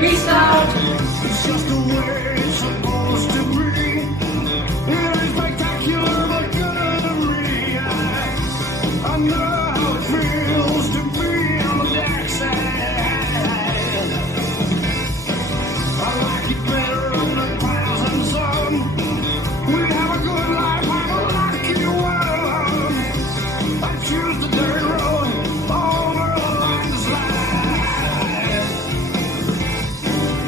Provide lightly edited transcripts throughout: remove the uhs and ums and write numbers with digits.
Restart. It's just the way it's supposed to be. It ain't spectacular, but good to me. I know how it feels to be on the dark side. I like it better under clouds and sun. We have a good life, have a lucky one. I choose the dirt road over the landslide.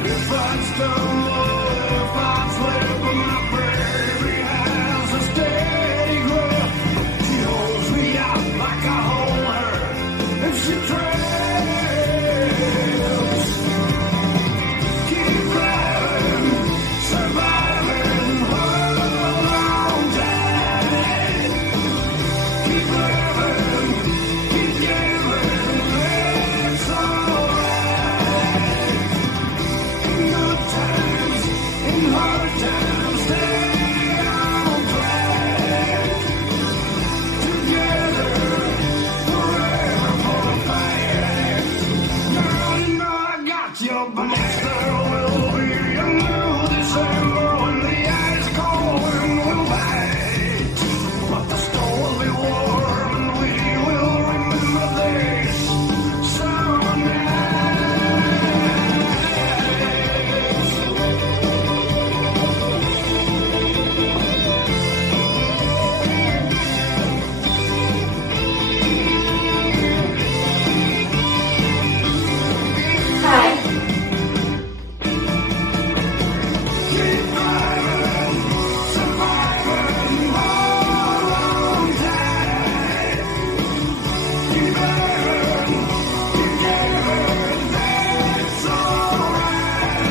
If I stumble, if I slip, my baby has a steady grip. She holds me out like I hold her. If she trips, keep driving, surviving, hold on tight. Keep living, keep giving, it's alright. In good times, in hard times, stay on track. Together, forever for the fight. Girl, you know I got your back. There will be a new December when the ice cold wind will bite. But the storm will be warm and we will remember this summer nights. Hi. Keep driving, surviving, hold on tight. Keep living, keep giving, that's alright.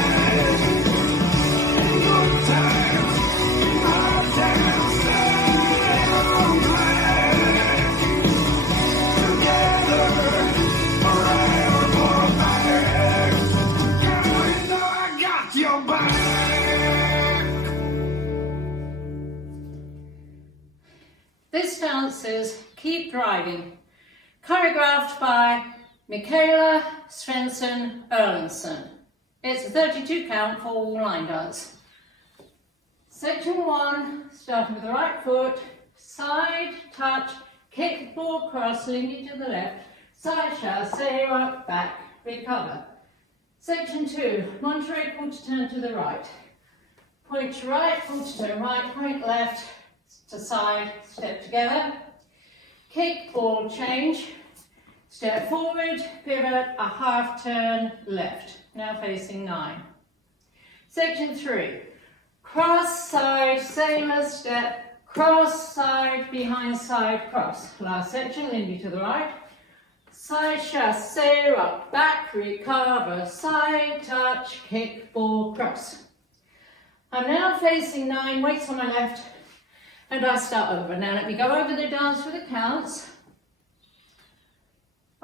In good times, in hard times, stay on track. Together, forever for a fight. Girl, you know I got your back. This dance is Keep Driving, choreographed by Michaela Svensson Erlandson. It's a 32 count for all line dance. Section 1, starting with the right foot, side, touch, kick, ball, cross, linking to the left, side chassé, rock, back, recover. Section 2, Monterey quarter turn to the right. Point to right, quarter turn right, point left, to side, step together. Kick, ball, change. Step forward, pivot, a half turn, left. Now facing 9. Section 3, cross, side, same as step, cross, side, behind, side, cross. Last section, Lindy to the right. Side chassé, rock, back, recover, side, touch, kick, ball, cross. I'm now facing 9, weights on my left, and I start over. Now let me go over the dance with the counts.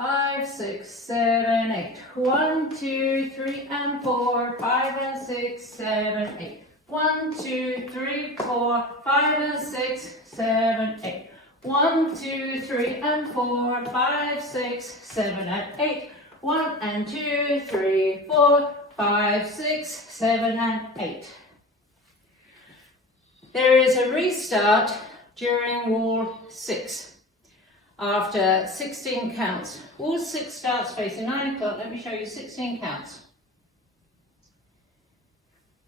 5, 6, 7, 8. 1, 2, 3, and 4, 5 and 6, 7, 8. 1, 2, 3, 4, 5 and 6, 7, 8. 1, 2, 3, and 4, 5, 6, 7, and 8. 1 and 2, 3, 4, 5, 6, 7, and 8. There is a restart during wall 6. After 16 counts. Wall 6 starts facing 9 o'clock. Let me show you 16 counts.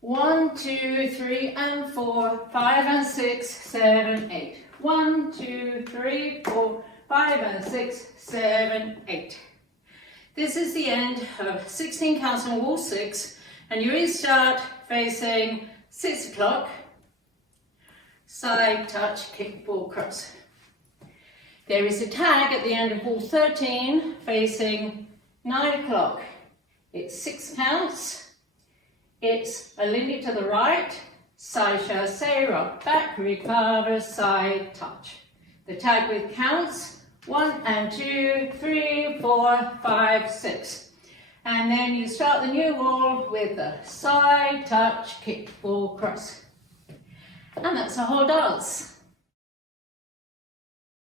1, 2, 3, and 4, 5 and 6, 7, 8. 1, 2, 3, 4, 5 and 6, 7, 8. This is the end of 16 counts on wall 6, and you restart facing 6 o'clock. Side touch, kick, ball, cross. There is a tag at the end of wall 13 facing 9 o'clock. It's 6 counts. It's a lindy to the right, side chasse, rock back, recover, side touch. The tag with counts 1 and 2, 3, 4, 5, 6. And then you start the new wall with the side touch, kick, ball, cross. And that's the whole dance.